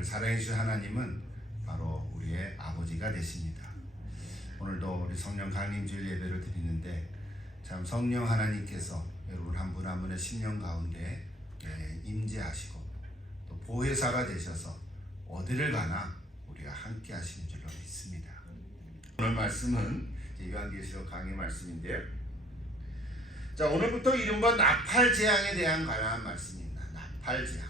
우리를 사랑해 주신 하나님은 바로 우리의 아버지가 되십니다. 오늘도 우리 성령 강림주일 예배를 드리는데 참 성령 하나님께서 여러분 한 분 한 분의 심령 가운데 임재하시고 또 보혜사가 되셔서 어디를 가나 우리가 함께 하시는 줄로 믿습니다. 오늘 말씀은 요한계시록 강의 말씀인데요. 자, 오늘부터 이른바 나팔재앙에 대한 관한 말씀입니다. 나팔재앙.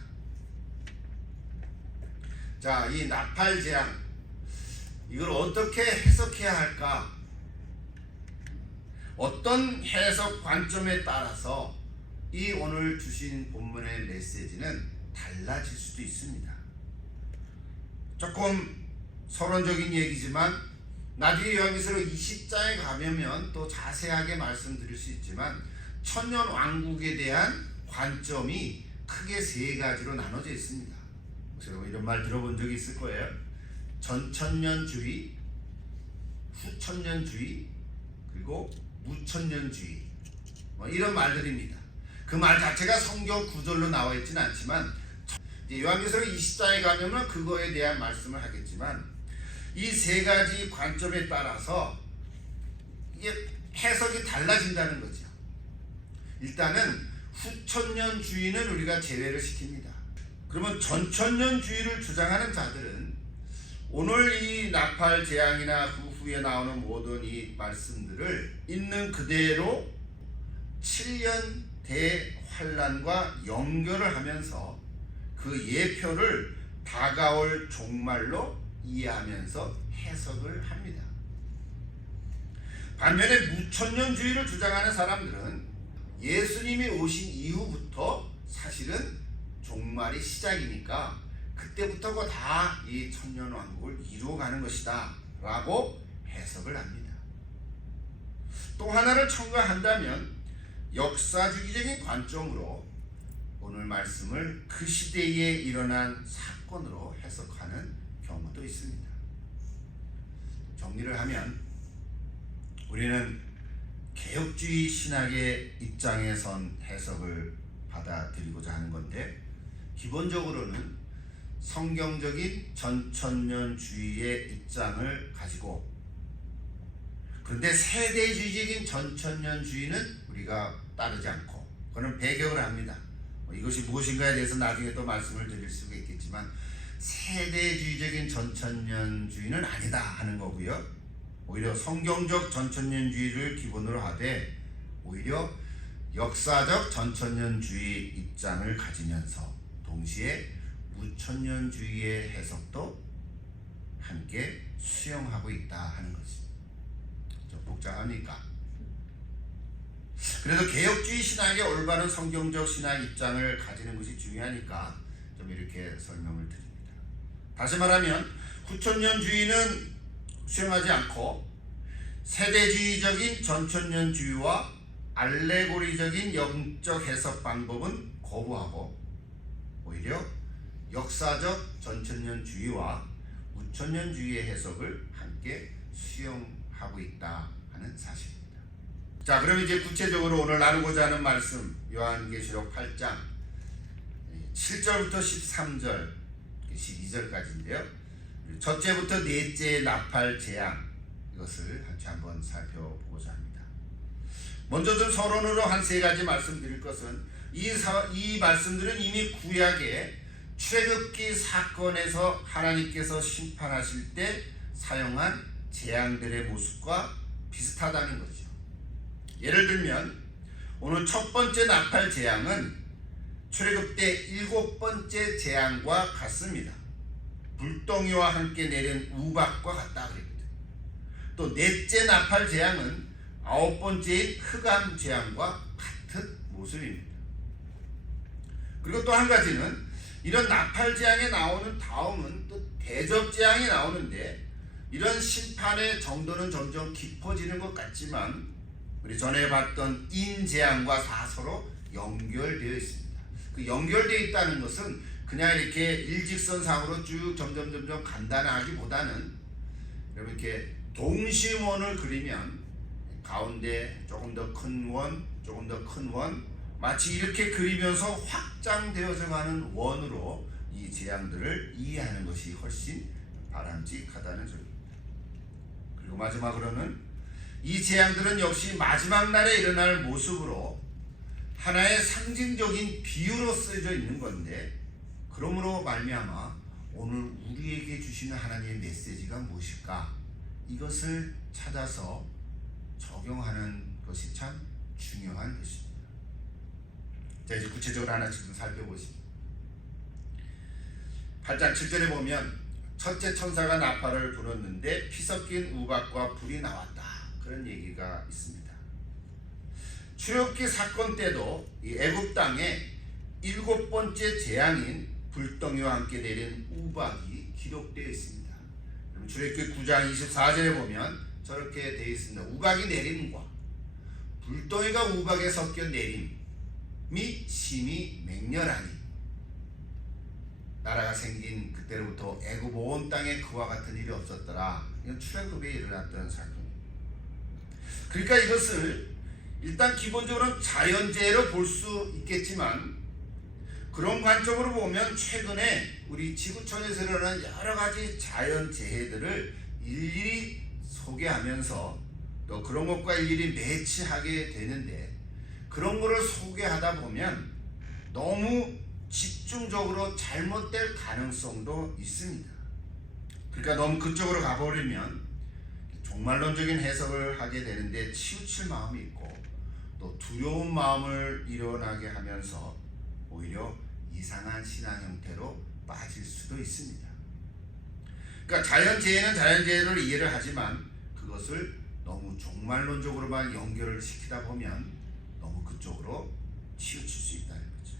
자, 이 나팔재앙 이걸 어떻게 해석해야 할까? 어떤 해석 관점에 따라서 이 오늘 주신 본문의 메시지는 달라질 수도 있습니다. 조금 서론적인 얘기지만 나중에 요한계시록 20장에 가면 또 자세하게 말씀드릴 수 있지만 천년 왕국에 대한 관점이 크게 세 가지로 나눠져 있습니다. 여러분 이런 말 들어본 적이 있을 거예요. 전천년주의, 후천년주의, 그리고 무천년주의, 이런 말들입니다. 그 말 자체가 성경 구절로 나와 있지는 않지만 요한계시록 20장에 가면 그거에 대한 말씀을 하겠지만 이 세 가지 관점에 따라서 이게 해석이 달라진다는 거죠. 일단은 후천년주의는 우리가 제외를 시킵니다. 그러면 전천년주의를 주장하는 자들은 오늘 이 나팔 재앙이나 그 후에 나오는 모든 이 말씀들을 있는 그대로 7년 대환란과 연결을 하면서 그 예표를 다가올 종말로 이해하면서 해석을 합니다. 반면에 무천년주의를 주장하는 사람들은 예수님이 오신 이후부터 사실은 종말이 시작이니까 그때부터가 다 이 천년왕국을 이루어가는 것이다 라고 해석을 합니다. 또 하나를 첨가한다면 역사주의적인 관점으로 오늘 말씀을 그 시대에 일어난 사건으로 해석하는 경우도 있습니다. 정리를 하면 우리는 개혁주의 신학의 입장에 선 해석을 받아들이고자 하는 건데 기본적으로는 성경적인 전천년주의의 입장을 가지고 그런데 세대주의적인 전천년주의는 우리가 따르지 않고 그는 배격을 합니다. 이것이 무엇인가에 대해서 나중에 또 말씀을 드릴 수가 있겠지만 세대주의적인 전천년주의는 아니다 하는 거고요. 오히려 성경적 전천년주의를 기본으로 하되 오히려 역사적 전천년주의 입장을 가지면서 동시에 무천년주의의 해석도 함께 수용하고 있다 하는 것입니다. 좀 복잡합니까? 그래도 개혁주의 신학의 올바른 성경적 신학 입장을 가지는 것이 중요하니까 좀 이렇게 설명을 드립니다. 다시 말하면 후천년주의는 수용하지 않고 세대주의적인 전천년주의와 알레고리적인 영적 해석 방법은 거부하고 오히려 역사적 전천년주의와 무천년주의의 해석을 함께 수용하고 있다 하는 사실입니다. 자, 그럼 이제 구체적으로 오늘 나누고자 하는 말씀 요한계시록 8장 7절부터 13절 12절까지인데요. 첫째부터 넷째 나팔 재앙 이것을 같이 한번 살펴보고자 합니다. 먼저 좀 서론으로 한 세 가지 말씀드릴 것은 이 말씀들은 이미 구약의 출애굽기 사건에서 하나님께서 심판하실 때 사용한 재앙들의 모습과 비슷하다는 거죠. 예를 들면 오늘 첫 번째 나팔 재앙은 출애굽 때 7번째 재앙과 같습니다. 불덩이와 함께 내린 우박과 같다 그럽니다. 또 넷째 나팔 재앙은 9번째인 흑암 재앙과 같은 모습입니다. 그리고 또 한 가지는 이런 나팔 재앙에 나오는 다음은 또 대접 재앙이 나오는데 이런 심판의 정도는 점점 깊어지는 것 같지만 우리 전에 봤던 인재앙과 사서로 연결되어 있습니다. 그 연결되어 있다는 것은 그냥 이렇게 일직선상으로 쭉 점점 간단하기보다는 여러분 이렇게 동심원을 그리면 가운데 조금 더 큰 원, 조금 더 큰 원, 마치 이렇게 그리면서 확장되어서 가는 원으로 이 재앙들을 이해하는 것이 훨씬 바람직하다는 점입니다. 그리고 마지막으로는 이 재앙들은 역시 마지막 날에 일어날 모습으로 하나의 상징적인 비유로 쓰여져 있는 건데, 그러므로 말미암아 오늘 우리에게 주시는 하나님의 메시지가 무엇일까? 이것을 찾아서 적용하는 것이 참 중요한 것입니다. 자, 이제 구체적으로 하나씩 좀 살펴보십니다. 8장 7절에 보면 첫째 천사가 나팔을 불었는데 피 섞인 우박과 불이 나왔다, 그런 얘기가 있습니다. 출애굽기 사건 때도 이 애굽 땅에 7번째 재앙인 불덩이와 함께 내린 우박이 기록되어 있습니다. 출애굽기 9장 24절에 보면 저렇게 되어 있습니다. 우박이 내림과 불덩이가 우박에 섞여 내림이 심히 맹렬하니, 나라가 생긴 그때로부터 애굽 온 땅에 그와 같은 일이 없었더라. 이건 출애굽에 일어났던 사건입니다. 그러니까 이것을 일단 기본적으로는 자연재해로 볼 수 있겠지만, 그런 관점으로 보면 최근에 우리 지구촌에서 일어나는 여러 가지 자연재해들을 일일이 소개하면서 또 그런 것과 일일이 매치하게 되는데, 그런 거를 소개하다 보면 너무 집중적으로 잘못될 가능성도 있습니다. 그러니까 너무 그쪽으로 가버리면 종말론적인 해석을 하게 되는데 치우칠 마음이 있고, 또 두려운 마음을 일어나게 하면서 오히려 이상한 신앙 형태로 빠질 수도 있습니다. 그러니까 자연재해는 자연재해를 이해를 하지만 그것을 너무 종말론적으로만 연결을 시키다 보면 너무 그쪽으로 치우칠 수 있다는 거죠.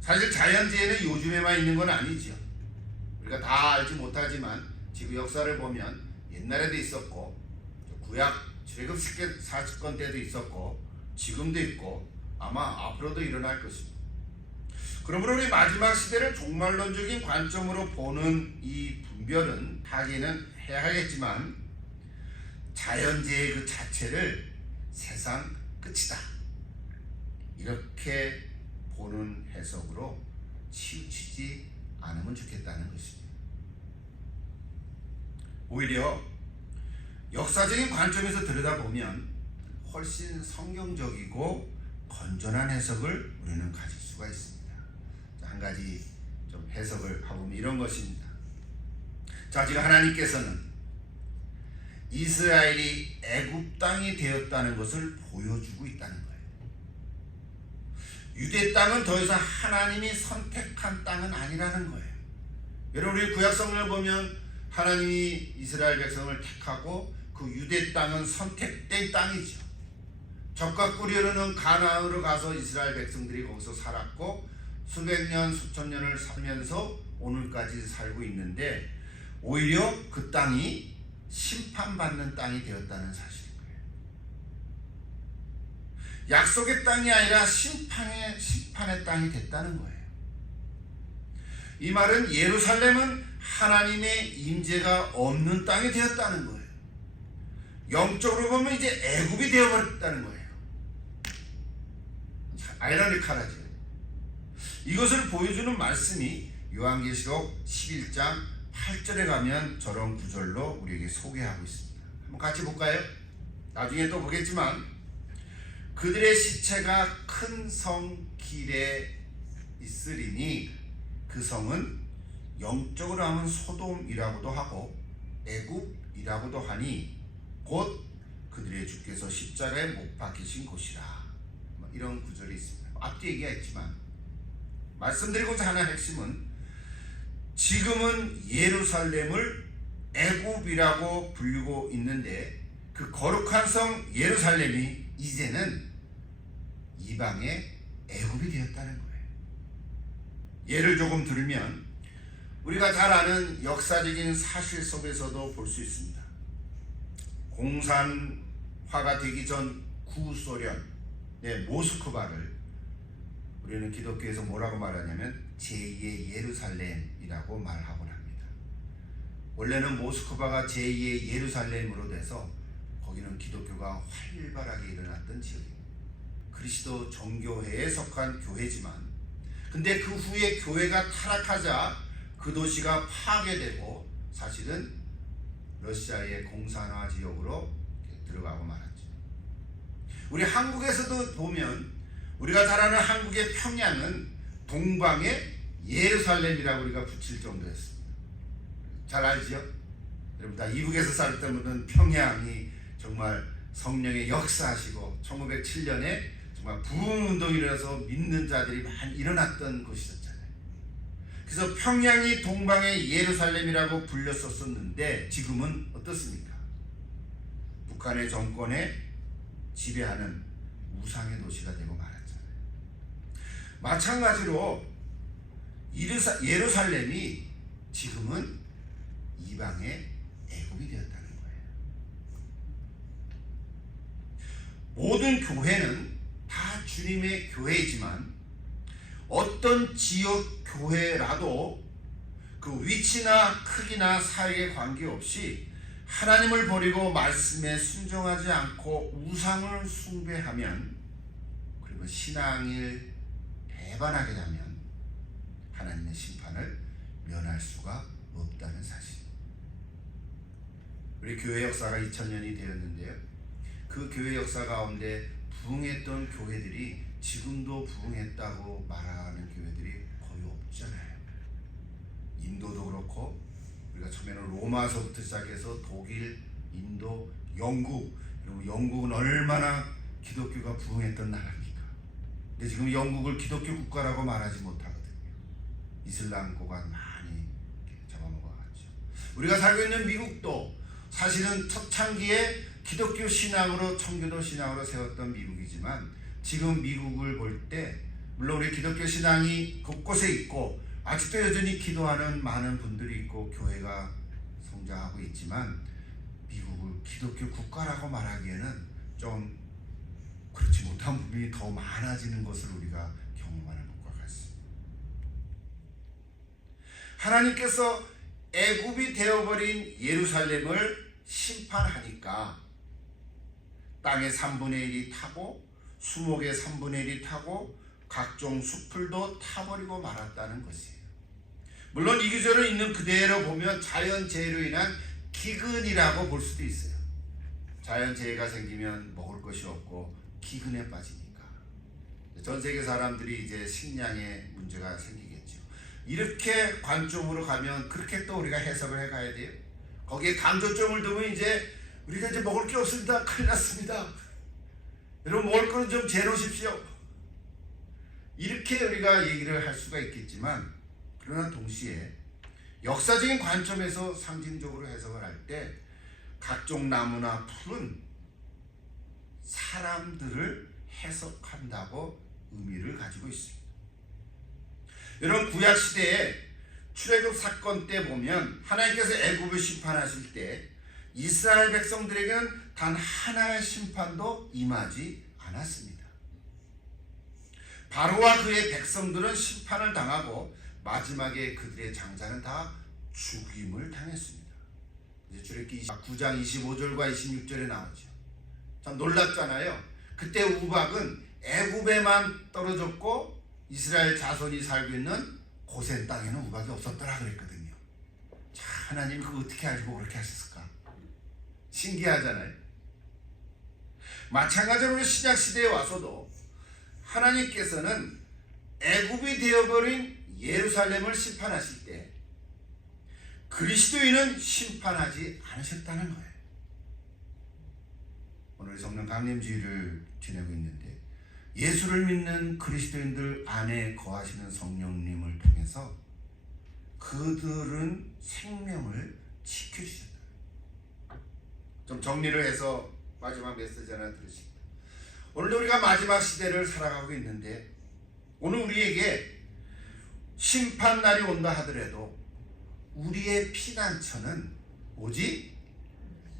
사실 자연재해는 요즘에만 있는 건 아니죠. 우리가 다 알지 못하지만 지구 역사를 보면 옛날에도 있었고, 구약 출애굽 사건 때도 있었고, 지금도 있고, 아마 앞으로도 일어날 것입니다. 그러므로 우리 마지막 시대를 종말론적인 관점으로 보는 이 분별은 하기는 해야 하겠지만, 자연재해 그 자체를 세상 끝이다, 이렇게 보는 해석으로 치우치지 않으면 좋겠다는 것입니다. 오히려 역사적인 관점에서 들여다보면 훨씬 성경적이고 건전한 해석을 우리는 가질 수가 있습니다. 한 가지 좀 해석을 해보면 이런 것입니다. 자, 지금 하나님께서는 이스라엘이 애굽 땅이 되었다는 것을 보여주고 있다는 거예요. 유대 땅은 더 이상 하나님이 선택한 땅은 아니라는 거예요. 여러분, 우리 구약 성경을 보면 하나님이 이스라엘 백성을 택하고 그 유대 땅은 선택된 땅이죠. 적과 꿀이 흐르는 가나안으로 가서 이스라엘 백성들이 거기서 살았고 수백 년 수천 년을 살면서 오늘까지 살고 있는데, 오히려 그 땅이 심판받는 땅이 되었다는 사실인 거예요. 약속의 땅이 아니라 심판의 땅이 됐다는 거예요. 이 말은 예루살렘은 하나님의 임재가 없는 땅이 되었다는 거예요. 영적으로 보면 이제 애굽이 되어버렸다는 거예요. 아이러니컬하죠. 이것을 보여주는 말씀이 요한계시록 11장 8절에 가면 저런 구절로 우리에게 소개하고 있습니다. 한번 같이 볼까요? 나중에 또 보겠지만, 그들의 시체가 큰 성 길에 있으리니 그 성은 영적으로 하면 소돔이라고도 하고 애굽이라고도 하니 곧 그들의 주께서 십자가에 못 박히신 곳이라. 이런 구절이 있습니다. 앞뒤 얘기했지만 말씀드리고자 하는 핵심은, 지금은 예루살렘을 애굽이라고 불리고 있는데 그 거룩한 성 예루살렘이 이제는 이방의 애굽이 되었다는 거예요. 예를 조금 들면 우리가 잘 아는 역사적인 사실 속에서도 볼 수 있습니다. 공산화가 되기 전 구소련의 모스크바를 우리는 기독교에서 뭐라고 말하냐면 제2의 예루살렘이라고 말하곤 합니다. 원래는 모스크바가 제2의 예루살렘으로 돼서 거기는 기독교가 활발하게 일어났던 지역입니다. 그리스도 정교회에 속한 교회지만 근데 그 후에 교회가 타락하자 그 도시가 파괴되고 사실은 러시아의 공산화 지역으로 들어가고 말았죠. 우리 한국에서도 보면 우리가 잘 아는 한국의 평양은 동방의 예루살렘이라고 우리가 붙일 정도였습니다. 잘 알지요? 여러분 다 이북에서 살던 분은 평양이 정말 성령의 역사하시고 1907년에 정말 부흥운동이 일어나서 믿는 자들이 많이 일어났던 곳이었잖아요. 그래서 평양이 동방의 예루살렘이라고 불렸었는데 지금은 어떻습니까? 북한의 정권에 지배하는 우상의 도시가 되고 말았잖아요. 마찬가지로 예루살렘이 지금은 이방의 애굽이 되었다는 거예요. 모든 교회는 다 주님의 교회이지만 어떤 지역 교회라도 그 위치나 크기나 사역에 관계없이 하나님을 버리고 말씀에 순종하지 않고 우상을 숭배하면 그리고 신앙을 배반하게 되면 하나님의 심판을 면할 수가 없다는 사실. 우리 교회 역사가 2000년이 되었는데요. 그 교회 역사 가운데 부흥했던 교회들이 지금도 부흥했다고 말하는 교회들이 거의 없잖아요. 인도도 그렇고 우리가 처음에는 로마서부터 시작해서 독일, 인도, 영국, 그리고 영국은 얼마나 기독교가 부흥했던 나라입니까? 근데 지금 영국을 기독교 국가라고 말하지 못하거든요. 이슬람교가 많이 잡아먹어갔죠. 우리가 살고 있는 미국도 사실은 초창기에 기독교 신앙으로 청교도 신앙으로 세웠던 미국이지만 지금 미국을 볼 때 물론 우리 기독교 신앙이 곳곳에 있고 아직도 여전히 기도하는 많은 분들이 있고 교회가 성장하고 있지만 미국을 기독교 국가라고 말하기에는 좀 그렇지 못한 부분이 더 많아지는 것을 우리가 경험하는 것과 같습니다. 하나님께서 애굽이 되어버린 예루살렘을 심판하니까 땅의 3분의 1이 타고 수목의 3분의 1이 타고 각종 숲을도 타버리고 말았다는 것이에요. 물론 이 구절을 있는 그대로 보면 자연재해로 인한 기근이라고 볼 수도 있어요. 자연재해가 생기면 먹을 것이 없고 기근에 빠지니까 전 세계 사람들이 이제 식량에 문제가 생기겠죠. 이렇게 관점으로 가면 그렇게 또 우리가 해석을 해가야 돼요. 거기에 강조점을 두면 이제 우리가 이제 먹을 게 없습니다. 큰일 났습니다. 여러분 먹을 거는 좀 재놓으십시오. 이렇게 우리가 얘기를 할 수가 있겠지만 그러나 동시에 역사적인 관점에서 상징적으로 해석을 할 때 각종 나무나 풀은 사람들을 해석한다고 의미를 가지고 있습니다. 여러분 구약시대에 출애굽 사건 때 보면 하나님께서 애굽을 심판하실 때 이스라엘 백성들에게는 단 하나의 심판도 임하지 않았습니다. 바로와 그의 백성들은 심판을 당하고 마지막에 그들의 장자는 다 죽임을 당했습니다. 이제 출애굽기 9장 25절과 26절에 나오죠. 참 놀랍잖아요. 그때 우박은 애굽에만 떨어졌고 이스라엘 자손이 살고 있는 고센 땅에는 우박이 없었더라 그랬거든요. 자, 하나님 그거 어떻게 알고 그렇게 하셨을까? 신기하잖아요. 마찬가지로 신약시대에 와서도 하나님께서는 애굽이 되어버린 예루살렘을 심판하실 때 그리스도인은 심판하지 않으셨다는 거예요. 오늘 성령 강림주의를 지내고 있는데 예수를 믿는 그리스도인들 안에 거하시는 성령님을 통해서 그들은 생명을 지켜주셨다. 좀 정리를 해서 마지막 메시지 하나 들으십니다. 오늘 우리가 마지막 시대를 살아가고 있는데 오늘 우리에게 심판날이 온다 하더라도 우리의 피난처는 오직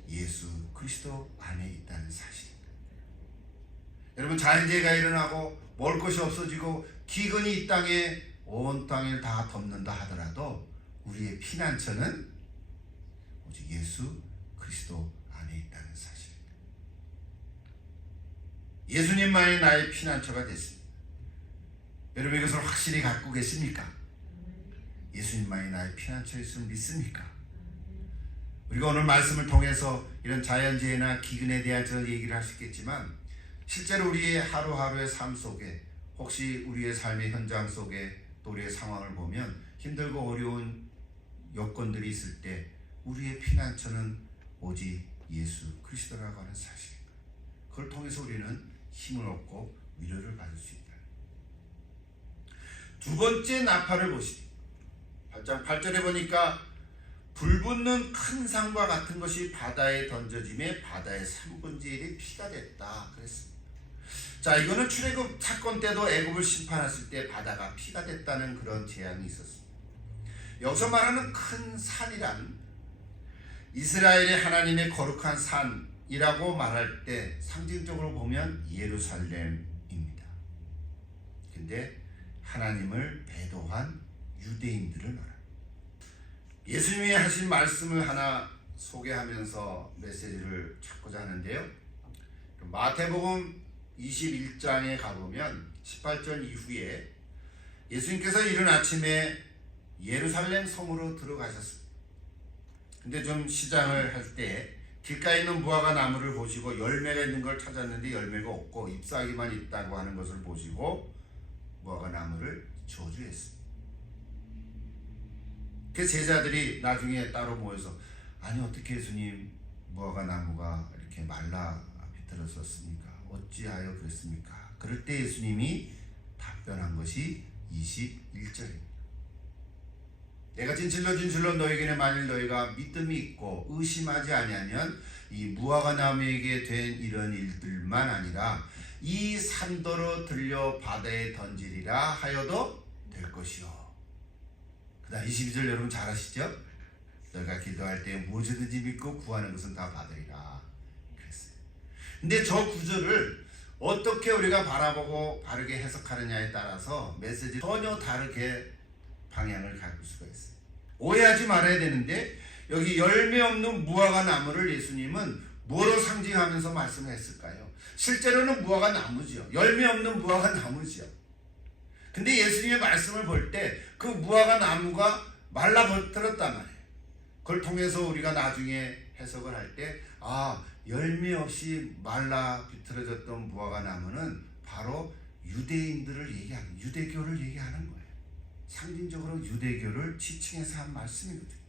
예수 그리스도 안에 있다는 사실입니다. 여러분 자연재해가 일어나고 먹을 것이 없어지고 기근이 이 땅에 온 땅을 다 덮는다 하더라도 우리의 피난처는 오직 예수 그리스도 안에 있다는 사실입니다. 예수님만이 나의 피난처가 됐습니다. 여러분 이것을 확실히 갖고 계십니까? 예수님만이 나의 피난처일 줄 믿습니까? 우리가 오늘 말씀을 통해서 이런 자연재해나 기근에 대한 저런 얘기를 할 수 있겠지만 실제로 우리의 하루하루의 삶 속에 혹시 우리의 삶의 현장 속에 또 우리의 상황을 보면 힘들고 어려운 여건들이 있을 때 우리의 피난처는 오직 예수 그리스도라고 하는 사실입니다. 그걸 통해서 우리는 힘을 얻고 위로를 받을 수 있다. 두 번째 나팔을 보시니 8장 8절에 보니까 불붙는 큰 산과 같은 것이 바다에 던져짐에 바다의 3분의 1이 피가 됐다 그랬습니다. 자, 이거는 출애굽 사건 때도 애굽을 심판했을 때 바다가 피가 됐다는 그런 재앙이 있었습니다. 여기서 말하는 큰 산이란 이스라엘의 하나님의 거룩한 산이라고 말할 때 상징적으로 보면 예루살렘입니다. 근데 하나님을 배도한 유대인들을 말합니다. 예수님이 하신 말씀을 하나 소개하면서 메시지를 찾고자 하는데요. 마태복음 21장에 가보면 18절 이후에 예수님께서 이른 아침에 예루살렘 성으로 들어가셨습니다. 근데 좀 시장을 할 때 길가에 있는 무화과 나무를 보시고 열매가 있는 걸 찾았는데 열매가 없고 잎사귀만 있다고 하는 것을 보시고 무화과 나무를 저주했습니다. 그 제자들이 나중에 따로 모여서 아니 어떻게 예수님 무화과 나무가 이렇게 말라 비틀었었습니까? 어찌하여 그랬습니까? 그럴 때 예수님이 답변한 것이 21절입니다. 내가 진실로 너에게는 만일 너희가 믿음이 있고 의심하지 아니하면 이 무화과 나무에게 된 이런 일들만 아니라 이 산더러 들려 바다에 던지리라 하여도 될 것이요. 그 다음 22절 여러분 잘 아시죠? 너희가 기도할 때 무엇이든지 믿고 구하는 것은 다 받으리라 그랬어요. 근데 저 구절을 어떻게 우리가 바라보고 바르게 해석하느냐에 따라서 메시지 전혀 다르게 방향을 가질 수가 있어요. 오해하지 말아야 되는데 여기 열매 없는 무화과 나무를 예수님은 뭐로 상징하면서 말씀했을까요? 실제로는 무화과 나무죠. 열매 없는 무화과 나무죠. 근데 예수님의 말씀을 볼 때 그 무화과 나무가 말라버렸단 말이에요. 그걸 통해서 우리가 나중에 해석을 할 때 열매 없이 말라 비틀어졌던 무화과 나무는 바로 유대인들을 얘기하는 유대교를 얘기하는 거예요. 상징적으로 유대교를 지칭해서 한 말씀이거든요.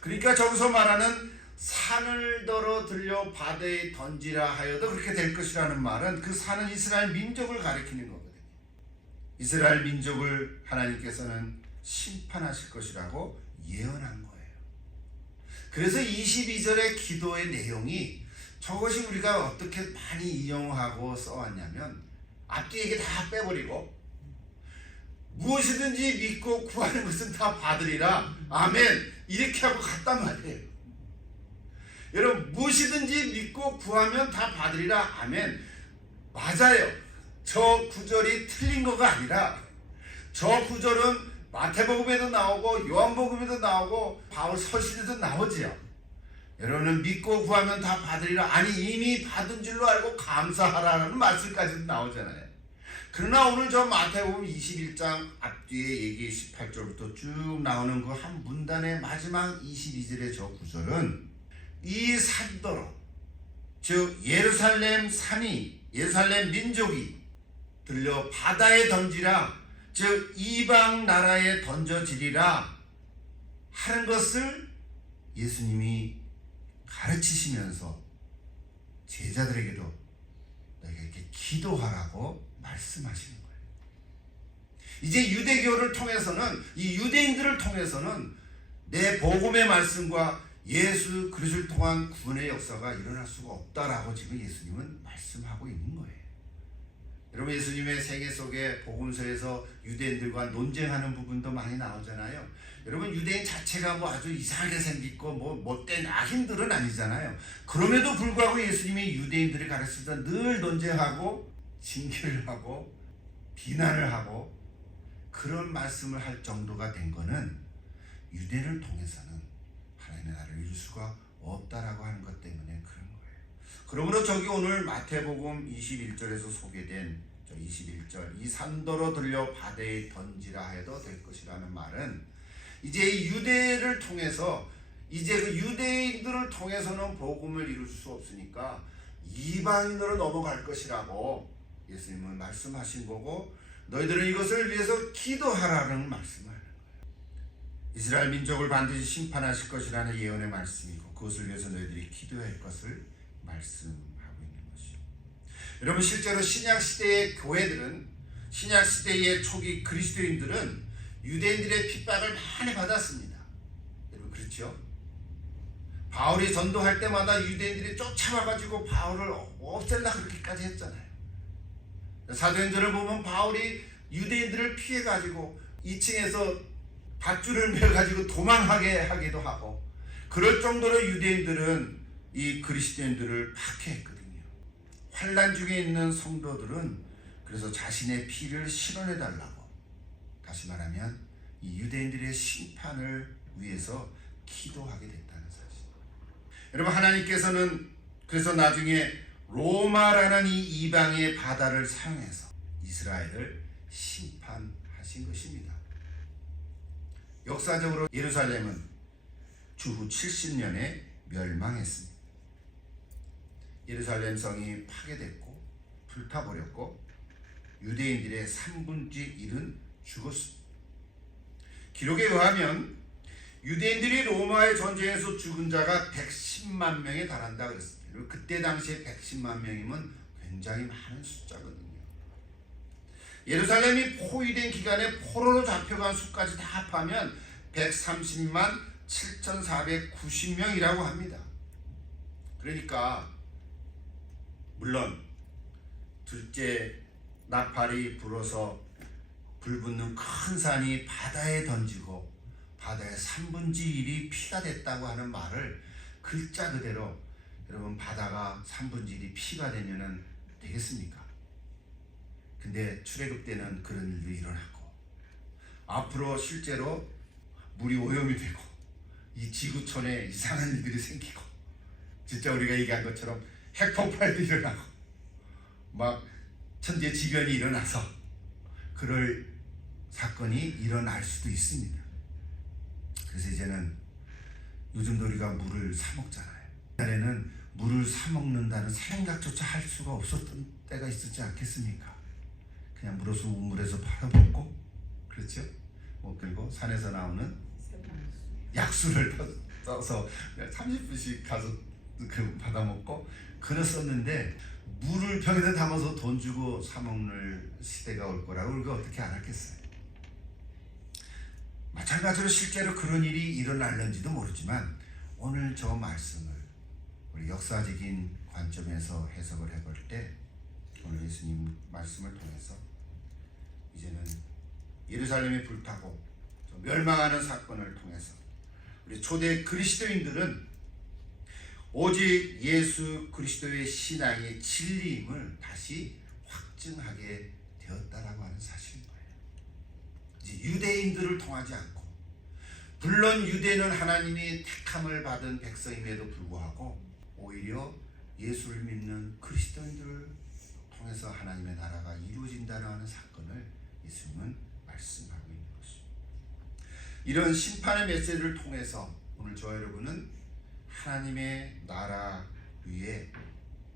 그러니까 저기서 말하는 산을 더러 들려 바다에 던지라 하여도 그렇게 될 것이라는 말은 그 산은 이스라엘 민족을 가리키는 거거든요. 이스라엘 민족을 하나님께서는 심판하실 것이라고 예언한 거예요. 그래서 22절의 기도의 내용이 저것이 우리가 어떻게 많이 인용하고 써왔냐면 앞뒤 얘기 다 빼버리고 무엇이든지 믿고 구하는 것은 다 받으리라 아멘 이렇게 하고 갔단 말이에요. 여러분 무엇이든지 믿고 구하면 다 받으리라 아멘 맞아요. 저 구절이 틀린 거가 아니라 저 구절은 마태복음에도 나오고 요한복음에도 나오고 바울 서신에도 나오지요. 여러분은 믿고 구하면 다 받으리라 아니 이미 받은 줄로 알고 감사하라는 말씀까지도 나오잖아요. 그러나 오늘 저 마태복음 21장 앞뒤에 얘기 18절부터 쭉 나오는 그 한 문단의 마지막 22절의 저 구절은 이 산더러 즉 예루살렘 산이 예루살렘 민족이 들려 바다에 던지라 즉 이방 나라에 던져지리라 하는 것을 예수님이 가르치시면서 제자들에게도 너희가 이렇게 기도하라고 말씀하시는 거예요. 이제 유대교를 통해서는 이 유대인들을 통해서는 내 복음의 말씀과 예수 그리스도를 통한 구원의 역사가 일어날 수가 없다라고 지금 예수님은 말씀하고 있는 거예요. 여러분 예수님의 생애 속에 복음서에서 유대인들과 논쟁하는 부분도 많이 나오잖아요. 여러분 유대인 자체가 뭐 아주 이상하게 생기고 뭐 못된 악인들은 아니잖아요. 그럼에도 불구하고 예수님이 유대인들이 가르칠 때 늘 논쟁하고 징계를 하고 비난을 하고 그런 말씀을 할 정도가 된 거는 유대인을 통해서는 하나님의 나라를 이룰 수가 없다라고 하는 것 때문에 그런 거예요. 그러므로 저기 오늘 마태복음 21절에서 소개된 저 21절 이 산도로 들려 바다에 던지라 해도 될 것이라는 말은 이제 이 유대를 통해서 이제 그 유대인들을 통해서는 복음을 이룰 수 없으니까 이방인으로 넘어갈 것이라고 예수님은 말씀하신 거고 너희들은 이것을 위해서 기도하라는 말씀을 하는 거예요. 이스라엘 민족을 반드시 심판하실 것이라는 예언의 말씀이고 그것을 위해서 너희들이 기도해야 할 것을 말씀하고 있는 것이죠. 여러분 실제로 신약시대의 교회들은 신약시대의 초기 그리스도인들은 유대인들의 핍박을 많이 받았습니다. 여러분 그렇죠? 바울이 전도할 때마다 유대인들이 쫓아와가지고 바울을 없애려고 그렇게까지 했잖아요. 사도행전을 보면 바울이 유대인들을 피해가지고 2층에서 밧줄을 매어가지고 도망하게 하기도 하고 그럴 정도로 유대인들은 이 그리스도인들을 박해했거든요. 환난 중에 있는 성도들은 그래서 자신의 피를 실현해달라고 다시 말하면 이 유대인들의 심판을 위해서 기도하게 됐다는 사실. 여러분 하나님께서는 그래서 나중에 로마라는 이 이방의 바다를 사용해서 이스라엘을 심판하신 것입니다. 역사적으로 예루살렘은 주후 70년에 멸망했습니다. 예루살렘 성이 파괴됐고 불타버렸고 유대인들의 3분의 1은 죽었습니다. 기록에 의하면 유대인들이 로마의 전쟁에서 죽은 자가 110만 명에 달한다 그랬습니다. 그때 당시에 110만 명이면 굉장히 많은 숫자거든요. 예루살렘이 포위된 기간에 포로로 잡혀간 수까지 다 합하면 130만 7,490명이라고 합니다. 그러니까 물론 둘째 나팔이 불어서 불붙는 큰 산이 바다에 던지고 바다의 3분의 1이 피가 됐다고 하는 말을 글자 그대로 여러분 바다가 3분의 1이 피가 되면은 되겠습니까? 근데 출애굽 때는 그런 일도 일어났고 앞으로 실제로 물이 오염이 되고 이 지구촌에 이상한 일들이 생기고 진짜 우리가 얘기한 것처럼 핵폭발도 일어나고 막 천재지변이 일어나서 그럴 사건이 일어날 수도 있습니다. 그래서 이제는 요즘도 우리가 물을 사 먹잖아요. 옛날에는 물을 사 먹는다는 생각조차 할 수가 없었던 때가 있었지 않겠습니까? 그냥 물어서 우물에서 팔아 먹고 그렇죠? 뭐 그리고 산에서 나오는 약수를 떠서 30분씩 가서 그 받아 먹고 그랬었는데 물을 병에다 담아서 돈 주고 사 먹는 시대가 올 거라고 우리가 어떻게 알았겠어요? 마찬가지로 실제로 그런 일이 일어날는지도 모르지만 오늘 저 말씀을 우리 역사적인 관점에서 해석을 해볼 때 오늘 예수님 말씀을 통해서 이제는 예루살렘이 불타고 멸망하는 사건을 통해서 우리 초대 그리스도인들은 오직 예수 그리스도의 신앙의 진리임을 다시 확증하게 되었다라고 하는 사실인 거예요. 이제 유대인들을 통하지 않고 물론 유대는 하나님이 택함을 받은 백성임에도 불구하고 오히려 예수를 믿는 그리스도인들을 통해서 하나님의 나라가 이루어진다는 하는 사건을 예수님은 말씀하고 있는 것입니다. 이런 심판의 메시지를 통해서 오늘 저와 여러분은 하나님의 나라 위에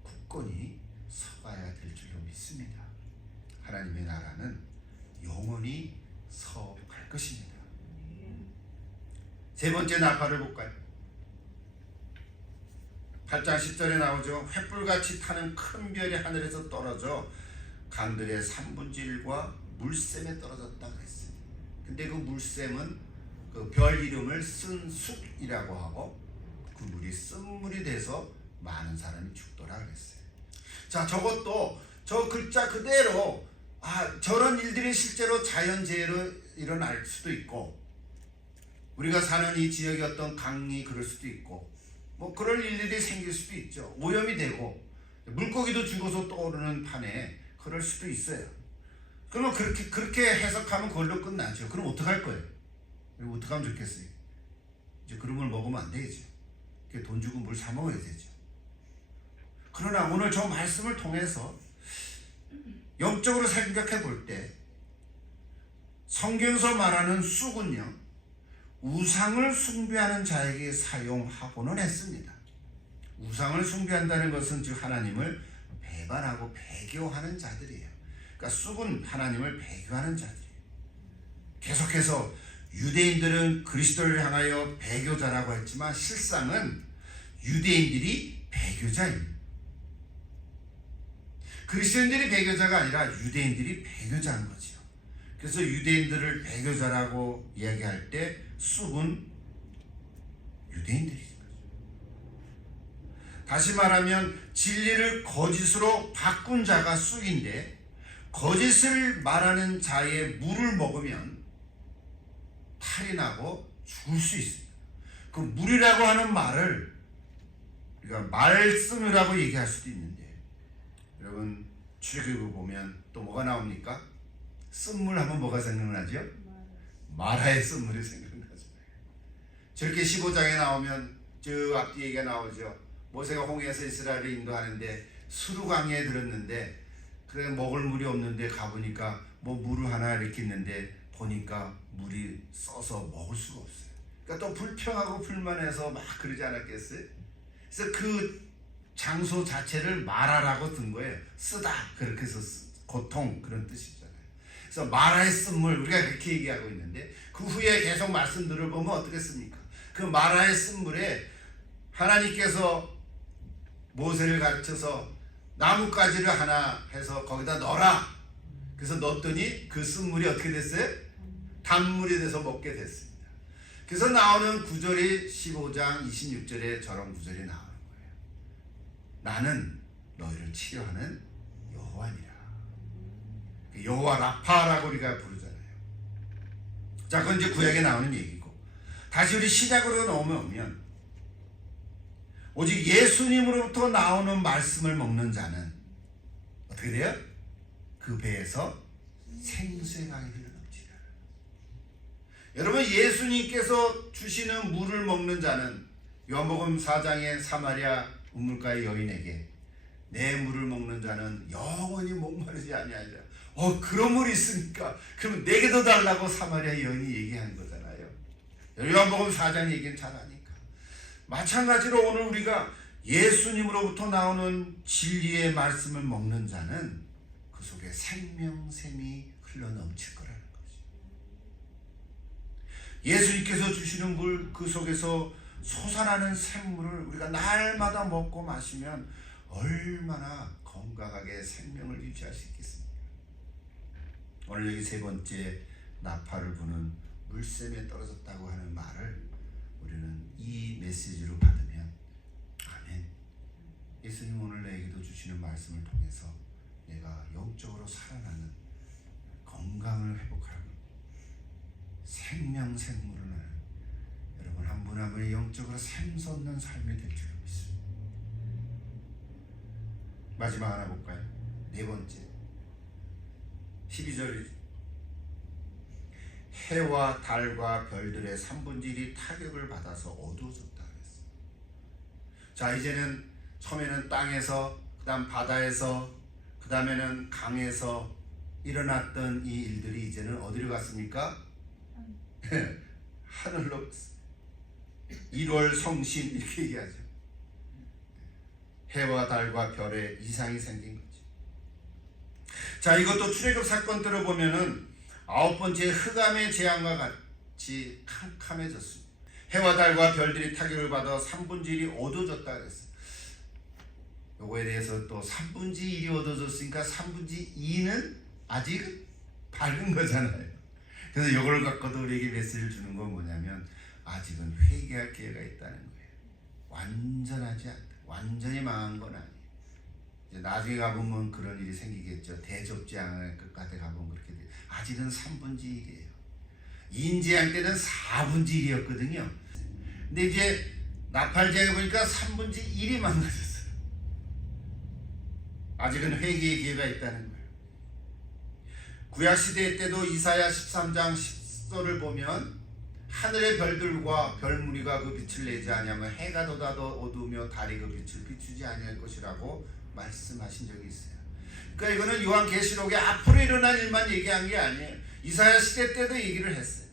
굳건히 서가야 될 줄로 믿습니다. 하나님의 나라는 영원히 서갈 것입니다. 세 번째 나팔을 볼까요? 8장 10절에 나오죠. 횃불같이 타는 큰 별이 하늘에서 떨어져 강들의 3분의 1과 물샘에 떨어졌다 그랬어요. 근데 그 물샘은 그 별 이름을 쓴 숲이라고 하고 그 물이 쓴물이 돼서 많은 사람이 죽더라 그랬어요. 자, 저것도 저 글자 그대로 저런 일들이 실제로 자연재해로 일어날 수도 있고 우리가 사는 이 지역의 어떤 강이 그럴 수도 있고 뭐 그럴 일들이 생길 수도 있죠. 오염이 되고 물고기도 죽어서 떠오르는 판에 그럴 수도 있어요. 그러면 그렇게 해석하면 그걸로 끝나죠. 그럼 어떡할 거예요? 어떻게 하면 좋겠어요? 이제 그런 걸 먹으면 안 되겠죠. 돈 주고 물 사 먹어야 되죠. 그러나 오늘 저 말씀을 통해서 영적으로 생각해 볼 때 성경에서 말하는 쑥은요, 우상을 숭배하는 자에게 사용하고는 했습니다. 우상을 숭배한다는 것은 즉 하나님을 배반하고 배교하는 자들이에요. 그러니까 쑥은 하나님을 배교하는 자들이에요. 계속해서 유대인들은 그리스도를 향하여 배교자라고 했지만 실상은 유대인들이 배교자입니다. 그리스도인들이 배교자가 아니라 유대인들이 배교자인 거죠. 그래서 유대인들을 배교자라고 이야기할 때 쑥은 유대인들인 거죠. 다시 말하면 진리를 거짓으로 바꾼 자가 쑥인데, 거짓을 말하는 자의 물을 먹으면 탈이 나고 죽을 수 있습니다. 그 물이라고 하는 말을 우리가 말씀이라고 얘기할 수도 있는데, 여러분 출애굽을 보면 또 뭐가 나옵니까? 쓴물 하면 뭐가 생각나죠? 마라의 쓴물이 생각나죠. 저렇게 15장에 나오면 저 앞뒤 얘기가 나오죠. 모세가 홍해에서 이스라엘을 인도하는데 수르강에 들었는데 그래 먹을 물이 없는데 가보니까 뭐 물을 하나 이렇게 있는데 보니까 물이 써서 먹을 수가 없어요. 그러니까 또 불평하고 불만해서 막 그러지 않았겠어요? 그래서 그 장소 자체를 마라라고 든 거예요. 쓰다 그렇게 해서 고통 그런 뜻이잖아요. 그래서 마라의 쓴물 우리가 그렇게 얘기하고 있는데, 그 후에 계속 말씀들을 보면 어떻겠습니까? 그 마라의 쓴물에 하나님께서 모세를 가르쳐서 나뭇가지를 하나 해서 거기다 넣어라. 그래서 넣었더니 그 쓴물이 어떻게 됐어요? 단물이 돼서 먹게 됐습니다. 그래서 나오는 구절이 15장 26절에 저런 구절이 나오는 거예요. 나는 너희를 치료하는 여호와니라. 여호와 라파라고 우리가 부르잖아요. 자, 그건 이제 구약에 나오는 얘기고, 다시 우리 신약으로 넘어오면 오직 예수님으로부터 나오는 말씀을 먹는 자는 어떻게 돼요? 그 배에서 생수의 강이 흘러넘치리라. 여러분, 예수님께서 주시는 물을 먹는 자는 요한복음 4장의 사마리아 우물가의 여인에게 내 물을 먹는 자는 영원히 목마르지 아니하리라. 그런 물이 있습니까? 그럼 내게도 달라고 사마리아 여인이 얘기한 거잖아요. 요한복음 4장 얘기는 잘 아니까. 마찬가지로 오늘 우리가 예수님으로부터 나오는 진리의 말씀을 먹는 자는 그 속에 생명샘이 흘러넘칠 거라는 거죠. 예수님께서 주시는 물, 그 속에서 솟아나는 샘물을 우리가 날마다 먹고 마시면 얼마나 건강하게 생명을 유지할 수 있겠습니까? 오늘 여기 세 번째, 나팔을 부는 물샘에 떨어졌다고 하는 말을 우리는 이 메시지로 받으면 아멘. 예수님 오늘 내게도 주시는 말씀을 통해서 내가 영적으로 살아나는, 건강을 회복하는, 생명샘물을 나는 여러분 한 분 한 분이 영적으로 샘솟는 삶이 될 줄 믿습니다. 마지막 하나 볼까요? 네 번째, 12절, 해와 달과 별들의 3분의 1이 타격을 받아서 어두워졌다 그랬어요. 자, 이제는 처음에는 땅에서, 그 다음 바다에서, 그 다음에는 강에서 일어났던 이 일들이 이제는 어디로 갔습니까? 하늘로 갔어요. 1월 성신 이렇게 얘기하죠. 해와 달과 별에 이상이 생긴 거죠. 자, 이것도 출애굽 사건 들어보면은 9번째 흑암의 재앙과 같이 캄캄해졌습니다. 해와 달과 별들이 타격을 받아 3분의 1이 어두워졌다 그랬어요. 요거에 대해서 또 3분의 1이 어두워졌으니까 3분의 2는 아직 밝은 거잖아요. 그래서 요걸 갖고도 우리에게 메시지를 주는 건 뭐냐면 아직은 회개할 기회가 있다는 거예요. 완전하지 않다. 완전히 망한 건 아니에요. 이제 나중에 가보면 그런 일이 생기겠죠. 대접재앙의 끝까지 가보면 그렇게 돼요. 아직은 3분의 1이에요. 인재앙 때는 4분의 1이었거든요. 근데 이제 나팔재앙에 보니까 3분의 1이 망가졌어요. 아직은 회개의 기회가 있다는 거예요. 구약시대 때도 이사야 13장 10절을 보면 하늘의 별들과 별무리가 그 빛을 내지 아니하면 해가 돋아도 어두우며 달이 그 빛을 비추지 아니할 것이라고 말씀하신 적이 있어요. 그러니까 이거는 요한계시록에 앞으로 일어날 일만 얘기한 게 아니에요. 이사야 시대 때도 얘기를 했어요.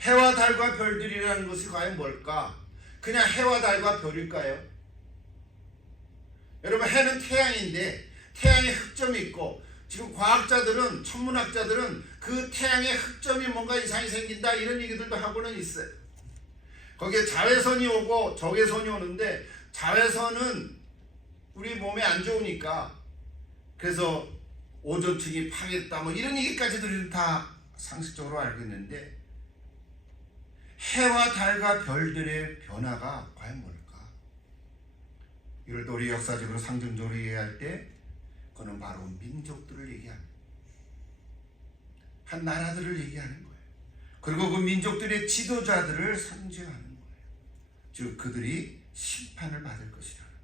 해와 달과 별들이라는 것이 과연 뭘까? 그냥 해와 달과 별일까요? 여러분, 해는 태양인데 태양에 흑점이 있고, 지금 과학자들은, 천문학자들은 그 태양에 흑점이 뭔가 이상이 생긴다 이런 얘기들도 하고는 있어요. 거기에 자외선이 오고 적외선이 오는데, 자외선은 우리 몸에 안 좋으니까 그래서 오존층이 파괴했다 뭐 이런 얘기까지도 우리는 다 상식적으로 알고 있는데, 해와 달과 별들의 변화가 과연 뭘까? 이걸 또 우리 역사적으로 상징적으로 이해할 때 그는 바로 민족들을 얘기하는, 한 나라들을 얘기하는 거예요. 그리고 그 민족들의 지도자들을 상징하는 거예요. 즉 그들이 심판을 받을 것이라는 거예요.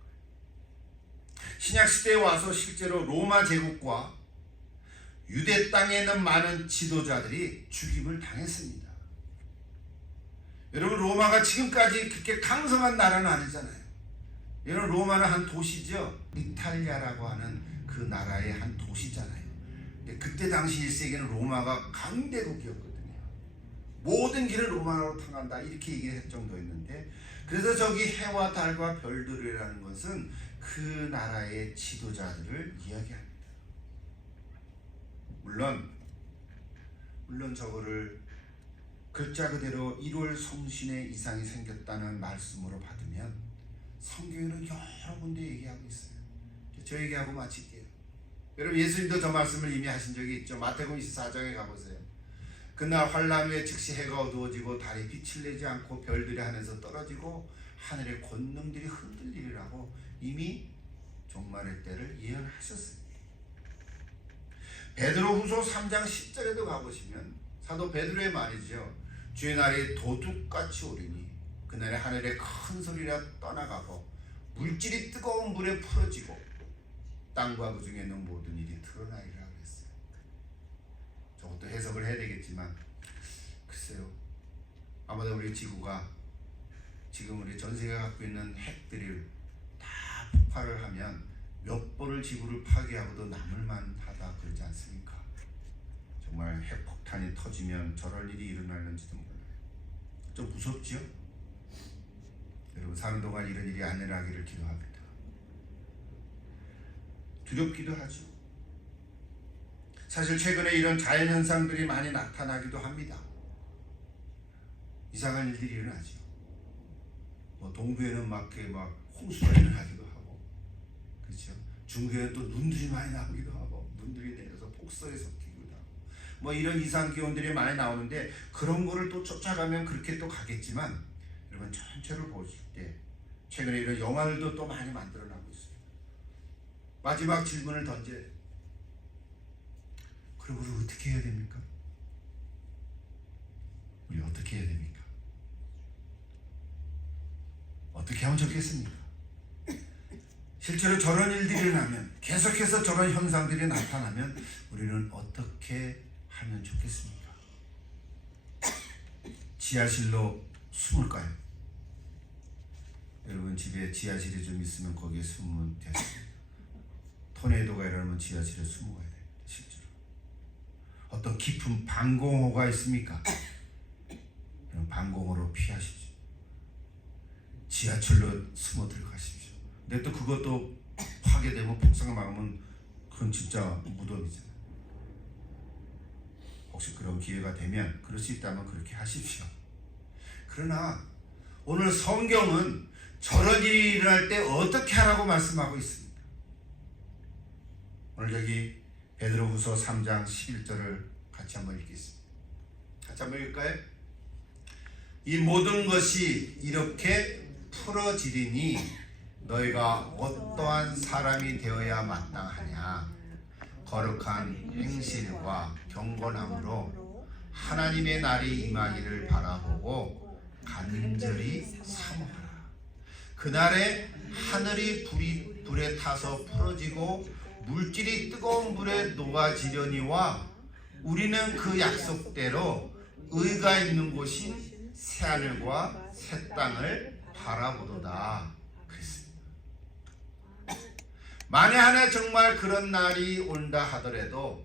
신약시대에 와서 실제로 로마 제국과 유대 땅에 있는 많은 지도자들이 죽임을 당했습니다. 여러분, 로마가 지금까지 그렇게 강성한 나라는 아니잖아요. 여러분, 로마는 한 도시죠. 이탈리아라고 하는 그 나라의 한 도시잖아요. 근데 그때 당시 1세기는 로마가 강대국이었거든요. 모든 길을 로마로 통한다 이렇게 얘기를 할 정도였는데, 그래서 저기 해와 달과 별들이라는 것은 그 나라의 지도자들을 이야기합니다. 물론 저거를 글자 그대로 1월 성신의 이상이 생겼다는 말씀으로 받으면 성경에는 여러 군데 얘기하고 있어요. 저 얘기하고 마칠게요. 여러분, 예수님도 저 말씀을 이미 하신 적이 있죠. 마태복음 24장에 가보세요. 그날 환란 후에 즉시 해가 어두워지고 달이 빛을 내지 않고 별들이 하늘에서 떨어지고 하늘의 권능들이 흔들리리라고 이미 종말의 때를 예언하셨어요. 베드로후서 3장 10절에도 가보시면 사도 베드로의 말이죠. 주의 날이 도둑같이 오리니 그날에 하늘에 큰 소리가 떠나가고 물질이 뜨거운 물에 풀어지고 땅과 그 중에 있는 모든 일이 드러나리라 그랬어요. 저것도 해석을 해야 되겠지만, 글쎄요, 아마도 우리 지구가 지금 우리 전 세계가 갖고 있는 핵들을 다 폭발을 하면 몇 번을 지구를 파괴하고도 남을만 하다 그러지 않습니까? 정말 핵폭탄이 터지면 저럴 일이 일어날는지도 몰라요. 좀 무섭지요? 여러분, 사는 동안 이런 일이 안 일어나기를 기도합니다. 두렵기도 하죠. 사실 최근에 이런 자연현상들이 많이 나타나기도 합니다. 이상한 일들이 일어나죠. 뭐 동부에는 막 홍수가 일어나기도 하고, 그렇죠? 중부에는 또 눈들이 많이 나오기도 하고, 눈들이 내려서 폭설에 섞이기도 하고, 뭐 이런 이상 기온들이 많이 나오는데, 그런 거를 또 쫓아가면 그렇게 또 가겠지만, 여러분 전체를 보실 때 최근에 이런 영화들도 또 많이 만들어나고 있습니다. 마지막 질문을 던져요. 그럼 우리 어떻게 해야 됩니까? 우리 어떻게 해야 됩니까? 어떻게 하면 좋겠습니까? 실제로 저런 일들이 일어나면, 계속해서 저런 현상들이 나타나면 우리는 어떻게 하면 좋겠습니까? 지하실로 숨을까요? 여러분, 집에 지하실이 좀 있으면 거기에 숨으면 됐습니다. 토네이도가 일어나면 지하실에 숨어야 됩니다. 실제로 어떤 깊은 방공호가 있습니까? 방공호로 피하십시오. 지하철로 숨어 들어가십시오. 근데 또 그것도 파괴되고 폭삭을 막으면 그건 진짜 무덤이잖아요. 혹시 그런 기회가 되면, 그럴 수 있다면 그렇게 하십시오. 그러나 오늘 성경은 저런 일이 일어날 때 어떻게 하라고 말씀하고 있습니다. 오늘 여기 베드로후서 3장 11절을 같이 한번 읽겠습니다. 같이 한번 읽을까요? 이 모든 것이 이렇게 풀어지리니 너희가 어떠한 사람이 되어야 마땅하냐? 거룩한 행실과 경건함으로 하나님의 날이 임하기를 바라보고 간절히 사모하라. 그날에 하늘이 불에 타서 풀어지고 물질이 뜨거운 불에 녹아지려니와 우리는 그 약속대로 의가 있는 곳인 새하늘과 새 땅을 바라보도다. 그랬습니다. 만에 하나 정말 그런 날이 온다 하더라도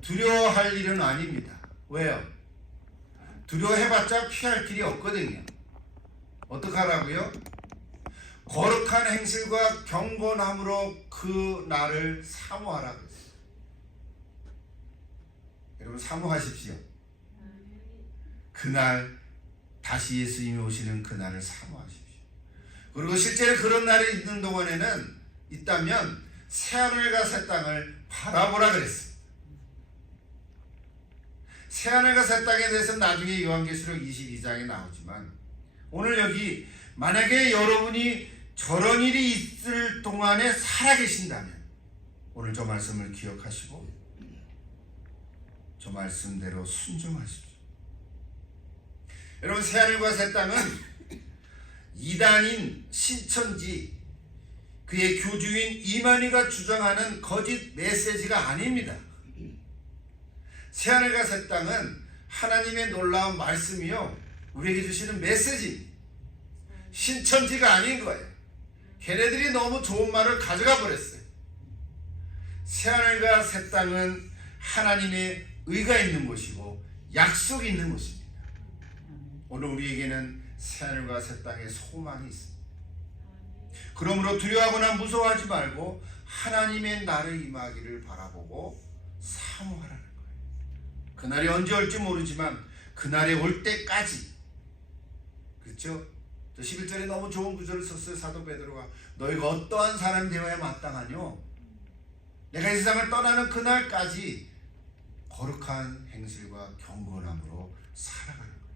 두려워할 일은 아닙니다. 왜요? 두려워해봤자 피할 길이 없거든요. 어떡하라고요? 거룩한 행실과 경건함으로 그 날을 사모하라고 했어요. 여러분 사모하십시오. 그날 다시 예수님이 오시는 그 날을 사모하십시오. 그리고 실제로 그런 날이 있는 동안에는 있다면 새하늘과 새 땅을 바라보라 그랬어요. 새하늘과 새 땅에 대해서 나중에 요한계시록 22장에 나오지만 오늘 여기 만약에 여러분이 저런 일이 있을 동안에 살아계신다면 오늘 저 말씀을 기억하시고 저 말씀대로 순종하십시오. 여러분 새하늘과 새 땅은 이단인 신천지 그의 교주인 이만희가 주장하는 거짓 메시지가 아닙니다. 새하늘과 새 땅은 하나님의 놀라운 말씀이요 우리에게 주시는 메시지 신천지가 아닌 거예요. 걔네들이 너무 좋은 말을 가져가 버렸어요. 새하늘과 새 땅은 하나님의 의가 있는 곳이고 약속이 있는 곳입니다. 오늘 우리에게는 새하늘과 새 땅에 소망이 있습니다. 그러므로 두려워하거나 무서워하지 말고 하나님의 날을 임하기를 바라보고 사모하라는 거예요. 그날이 언제 올지 모르지만 그날이 올 때까지 그렇죠? 11절에 너무 좋은 구절을 썼어요. 사도 베드로가 너희가 어떠한 사람이 되어야 마땅하뇨? 내가 이 세상을 떠나는 그날까지 거룩한 행실과 경건함으로 살아가는 거예요.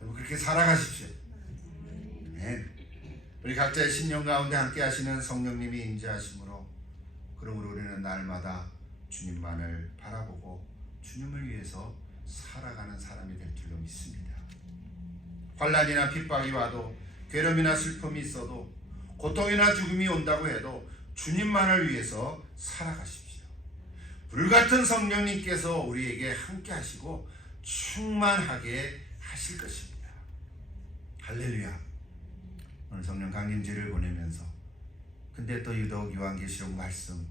여러분 그렇게 살아가십시오. 네. 우리 각자의 신령 가운데 함께 하시는 성령님이 임재하심으로 그러므로 우리는 날마다 주님만을 바라보고 주님을 위해서 살아가는 사람이 될 줄로 믿습니다. 환난이나 핍박이 와도 괴로움이나 슬픔이 있어도 고통이나 죽음이 온다고 해도 주님만을 위해서 살아가십시오. 불같은 성령님께서 우리에게 함께 하시고 충만하게 하실 것입니다. 할렐루야. 오늘 성령 강림제를 보내면서 근데 또 유독 요한계시록 말씀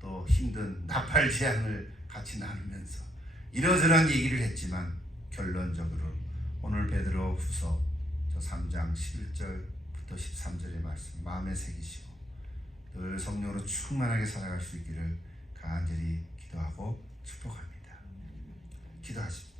또 힘든 나팔 재앙을 같이 나누면서 이러저러한 얘기를 했지만 결론적으로 오늘 베드로 후서 저 3장 11절부터 13절의 말씀 마음에 새기시고 늘 성령으로 충만하게 살아갈 수 있기를 간절히 기도하고 축복합니다. 기도하십시오.